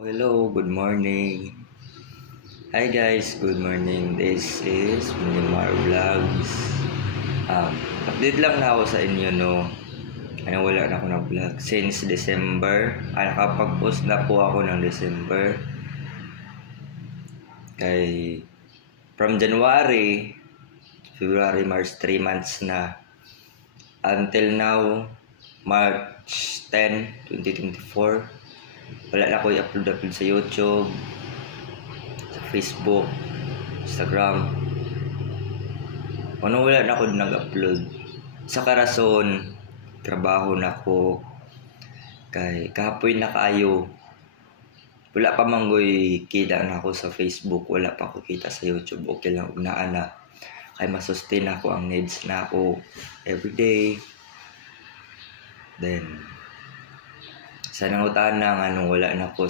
Hello, good morning. Hi guys, good morning. This is Minimar Vlogs. Update lang na ako sa inyo, no. Wala na ako ng vlog since December. Nakapag-post na po ako ng December. Kay from January, February, March, 3 months na. Until now, March 10, 2024. Wala na ako i-upload sa YouTube, sa Facebook, Instagram. Wala na ako nag-upload. Sa karason, trabaho na ako. Kay kahapoy na kaayo. Wala pa manggoy kita na ako sa Facebook. Wala pa ako kita sa YouTube. Okay lang, ugnaan na. Kay masustain ako ang needs na ako everyday. Then, sa nangutahan na nga nung wala na ako